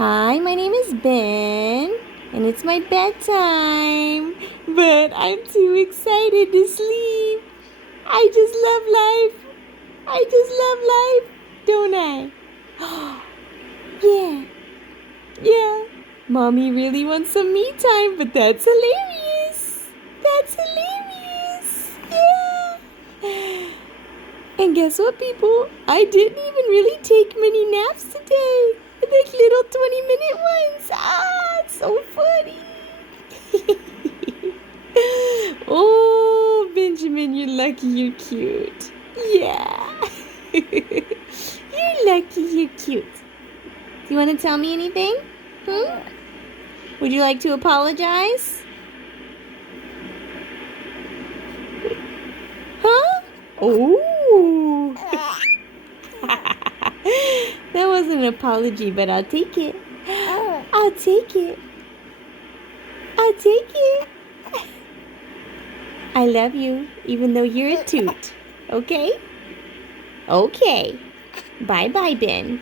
Hi, my name is Ben, and it's my bedtime. But I'm too excited to sleep. I just love life. I just love life, don't I? Yeah, yeah. Mommy really wants some me time, but that's hilarious. That's hilarious. Yeah. And guess what, people? I didn't even really take many naps today. Like little 20-minute ones. Ah, it's so funny. Oh, Benjamin, you're lucky you're cute. Yeah. You're lucky you're cute. Do you want to tell me anything? Would you like to apologize? Huh? Oh. That wasn't an apology, but I'll take it. I'll take it. I'll take it. I love you, even though you're a toot. Okay? Okay. Bye-bye, Ben.